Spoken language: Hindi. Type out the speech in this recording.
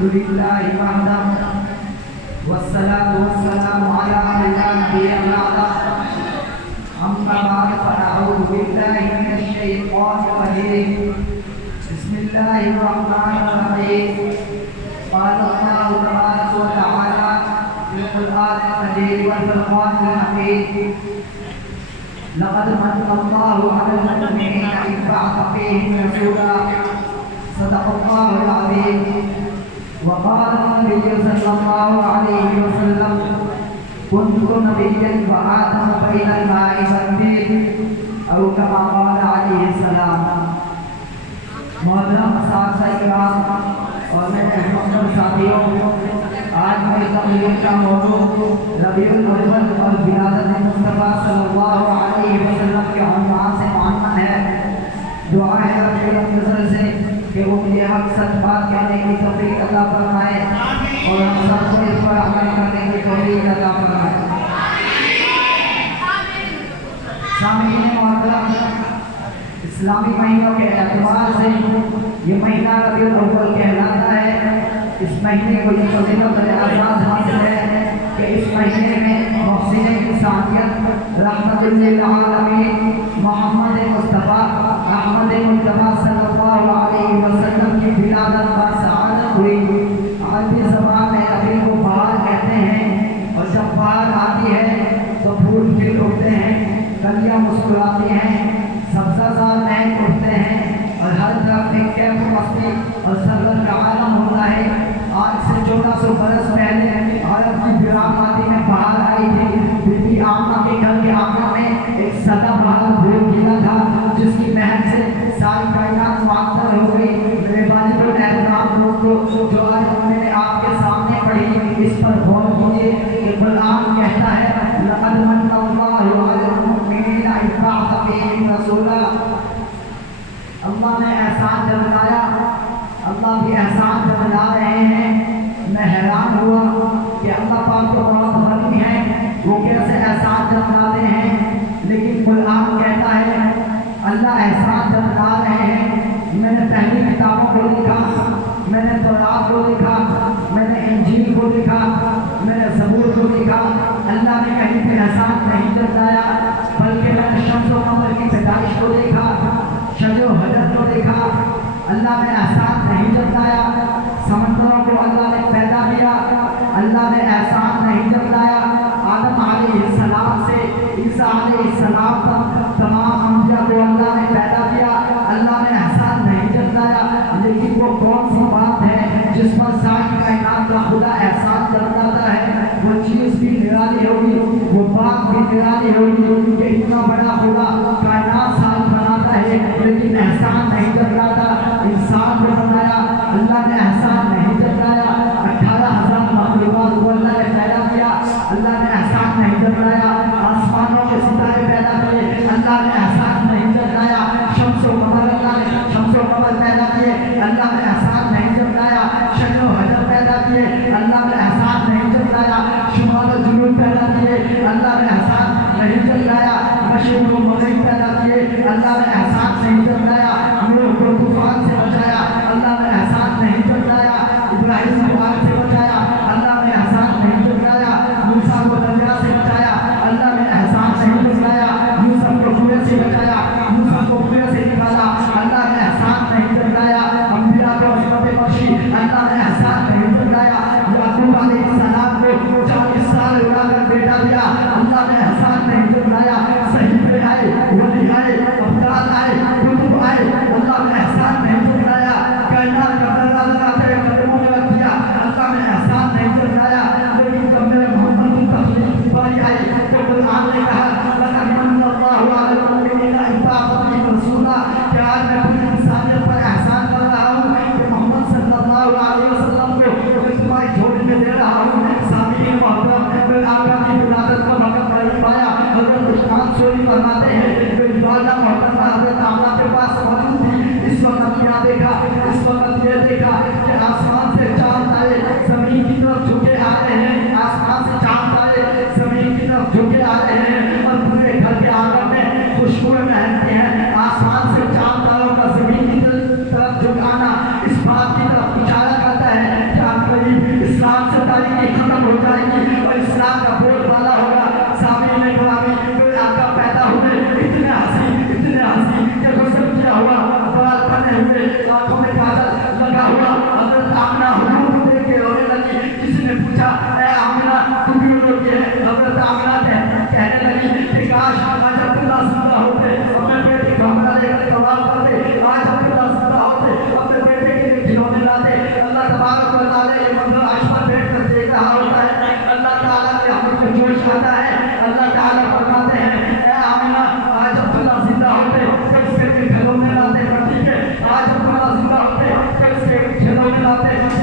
अल्हम्दुलिल्लाहि वहदहु वस्सलातु वस्सलामु अला मन ला नबिय्य बअदा अम्मा बाद फअऊज़ु बिल्लाहि मिनश शैतानिर रजीम बिस्मिल्लाहिर रहमानिर रहीम क़ाल अल्लाहु तबारक व तआला फिल क़ुरआनिल मजीद वल फ़ुरक़ानिल हमीद लक़द मन्ना अल्लाहु अलल मुमिनीना इज़ बअअस फ़ीहिम रसूला सदक़ल्लाहुल अज़ीम वक़ाल नबी सल्लल्लाहु अलैहि वसल्लम कुन्तु नबिय्यन व आदम बैनल माइ वत्तीन औ कमा क़ाल अलैहि सलाम। मोहतरम साथ-साहिबान और मेरे मोहतरम साथियों, आज मेरी तकरीर का मौजू रबीउल अव्वल और विलादत मुस्तफ़ा सल्लल्लाहु अलैहि वसल्लम के उन्वान से मानन है। दुआ है रब्बुल अज़्ज़ल से कि वो मुझे हक सच बात कहने की तौफीक अता फरमाए और हम सबको इस पर अमल करने की तौफीक अता फरमाए। सामीन मोहतरम, इस्लामी महीनों के एतबार से ये महीना रबीउल अव्वल कहलाता है। इस महीने को ये फजीलत और एजाज़ हासिल है कि इस महीने में मुहसिन इंसानियत रहमतुल लिल आलमीन मोहम्मद मुस्तफ़ा अहमद मुज्तबा सल्लल्लाहु अलैहि वसल्लम की विलादत व सआदत हुई। अरबी ज़बान में रबी को बहार कहते हैं और जब बहार आती है तो फूल खिल उठते हैं, कलियाँ मुस्कुराती हैं, सब्ज़ाज़ार महक उठते हैं और हर तरफ एक कैफ मस्ती और सरवर का आलम होता है। आज से 1400 बरस पहले अरब की वीरानवादी में बाहर आई थी। बीबी आमना के घर के आंगन में एक सदाबहार फूल खिला था जिसकी महक से सारी कायनात मुअत्तर हो गई। मेरे वालिद और एहतराम दोस्तों, जो आज मैंने आपके सामने पढ़ी इस पर गौर कीजिए कि कुरान कहता है लक़द मन्ना अल्लाहु अलल मुमिनीना इज़ बअअस फ़ीहिम रसूला। अल्लाह ने एहसान जताया, अल्लाह भी एहसान जता रहे हैं। मैं हैरान हुआ कि अल्लाह पाक तो बहुत गनी है, वो कैसे एहसान जताते हैं। लेकिन कुरान कहता है अल्लाह एहसान जता रहे हैं। मैंने पहली किताबों को लिखा, मैंने तौरात को लिखा, मैंने इंजील को लिखा, मैंने ज़बूर को लिखा। अल्लाह ने कहीं पे एहसान नहीं जताया, बल्कि मैंने शम्स व कमर की पैदाइश को देखा, शजो हजर को देखा। अल्लाह ने एहसान नहीं जताया। समंदरों को अल्लाह ने पैदा किया, अल्लाह ने एहसान नहीं जताया। आदम अलैहिस्सलाम से ईसा अलैहिस्सलाम तक तमाम अंबिया को अल्लाह ने पैदा किया, अल्लाह ने एहसान नहीं जताया। लेकिन वो कौन सी बात है जिस पर सारी कायनात का खुदा एहसान जताता है? वो चीज़ भी निराली होगी, वो बात भी निराली होगी कि इतना बड़ा खुदा कायनात सारी बनाता है लेकिन एहसान नहीं जताता। इंसान को बनाया, अल्लाह ने एहसान नहीं जताया। 18,000 मखलूक़ात को अल्लाह ने पैदा किया, अल्लाह ने एहसान नहीं जताया। आसमानों के सितारे पैदा किए, अल्लाह ने एहसान नहीं जताया। शम्स व कमर, अल्लाह ने शम्स व कमर पैदा किए, अल्लाह ने एहसान नहीं जताया। शजो हजर पैदा किए, अल्लाह ने एहसान नहीं जताया। शुमाल व जुनूब पैदा किए, अल्लाह ने एहसान नहीं जताया। मशरिक़ व मग़रिब पैदा किए, अल्लाह ने एहसान नहीं जताया। नूह को तूफान से बचाया, अल्लाह ने एहसान नहीं जताया। इब्राहीम को आग से बचाया, अल्लाह ने एहसान नहीं जताया। मूसा को दरिया से बचाया, वक्त